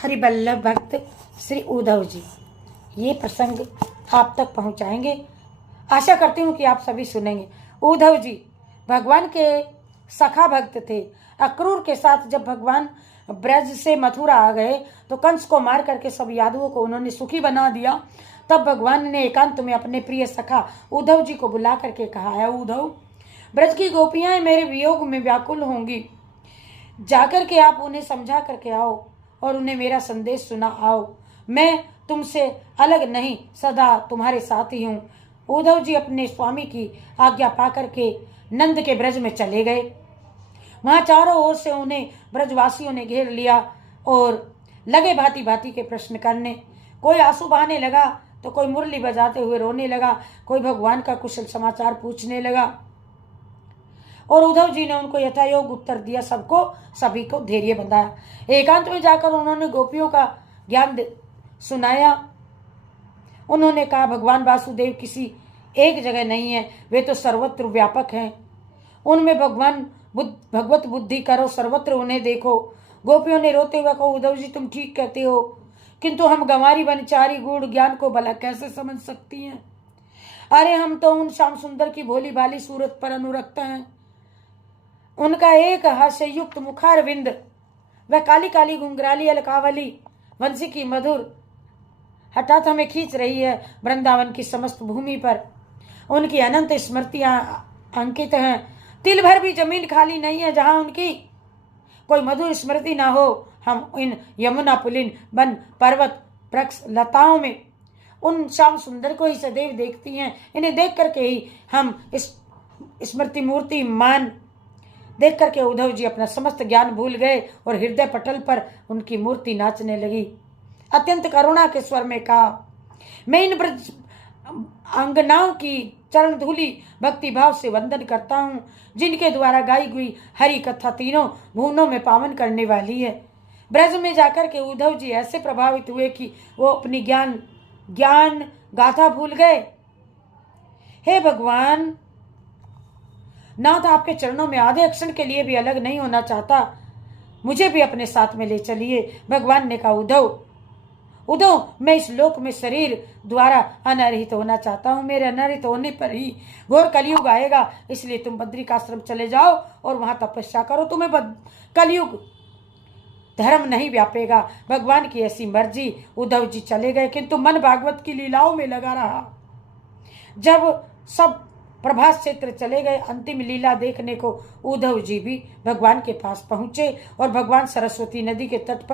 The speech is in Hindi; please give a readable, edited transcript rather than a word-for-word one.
हरिवल्लभ भक्त श्री उद्धव जी ये प्रसंग आप तक पहुंचाएंगे। आशा करती हूँ कि आप सभी सुनेंगे। उद्धव जी भगवान के सखा भक्त थे। अक्रूर के साथ जब भगवान ब्रज से मथुरा आ गए तो कंस को मार करके सब यादवों को उन्होंने सुखी बना दिया। तब भगवान ने एकांत में अपने प्रिय सखा उद्धव जी को बुला करके कहा है, उद्धव ब्रज की गोपियां मेरे वियोग में व्याकुल होंगी, जाकर के आप उन्हें समझा करके आओ और उन्हें मेरा संदेश सुना आओ। मैं तुमसे अलग नहीं, सदा तुम्हारे साथ ही हूँ। उद्धव जी अपने स्वामी की आज्ञा पा करके नंद के ब्रज में चले गए। वहां चारों ओर से उन्हें ब्रजवासियों ने घेर लिया और लगे भांति भांति के प्रश्न करने। कोई आंसू बहाने लगा तो कोई मुरली बजाते हुए रोने लगा, कोई भगवान का कुशल समाचार पूछने लगा और उद्धव जी ने उनको यथायोग उत्तर दिया। सभी को धैर्य बंधाया। एकांत में जाकर उन्होंने गोपियों का ज्ञान सुनाया। उन्होंने कहा, भगवान वासुदेव किसी एक जगह नहीं है, वे तो सर्वत्र व्यापक हैं। उनमें भगवत बुद्धि करो, सर्वत्र उन्हें देखो। गोपियों ने रोते हुए कहा, उद्धव जी तुम ठीक कहते हो, किंतु हम गंवारी बनचारी गूढ़ ज्ञान को भला कैसे समझ सकती हैं। अरे हम तो उन श्याम सुंदर की भोली भाली सूरत पर अनुरक्त हैं। उनका एक हास्य युक्त मुखारविंद, वह काली काली घुंघराली अलकावली वंशी की मधुर हठात हमें खींच रही है। वृंदावन की समस्त भूमि पर उनकी अनंत स्मृतियां अंकित हैं। तिल भर भी जमीन खाली नहीं है जहां उनकी कोई मधुर स्मृति ना हो। हम इन यमुना पुलिन वन पर्वत वृक्ष लताओं में उन श्याम सुंदर को ही सदैव देखती हैं। इन्हें देख करके ही हम इस स्मृति मूर्ति मान देख करके उद्धव जी अपना समस्त ज्ञान भूल गए और हृदय पटल पर उनकी मूर्ति नाचने लगी। अत्यंत करुणा के स्वर में कहा, मैं इन ब्रज अंगनाओं की चरण धूली भक्ति भाव से वंदन करता हूँ, जिनके द्वारा गाई हुई हरि कथा तीनों भुवनों में पावन करने वाली है। ब्रज में जाकर के उद्धव जी ऐसे प्रभावित हुए कि वो अपनी ज्ञान गाथा भूल गए। हे भगवान, नाथ आपके चरणों में आधे क्षण के लिए भी अलग नहीं होना चाहता, मुझे भी अपने साथ में ले चलिए। भगवान ने कहा, उद्धव मैं इस लोक में शरीर द्वारा अनारहित होना चाहता हूँ। मेरे अनारहित होने पर ही घोर कलयुग आएगा, इसलिए तुम बद्रिकाश्रम चले जाओ और वहां तपस्या करो, तुम्हें कलयुग धर्म नहीं व्यापेगा। भगवान की ऐसी मर्जी। उद्धव जी चले गए, किंतु मन भागवत की लीलाओं में लगा रहा। जब सब प्रभास क्षेत्र चले गए, अंतिम लीला देखने को उद्धव जी भी भगवान के पास पहुंचे और भगवान सरस्वती नदी के तट पर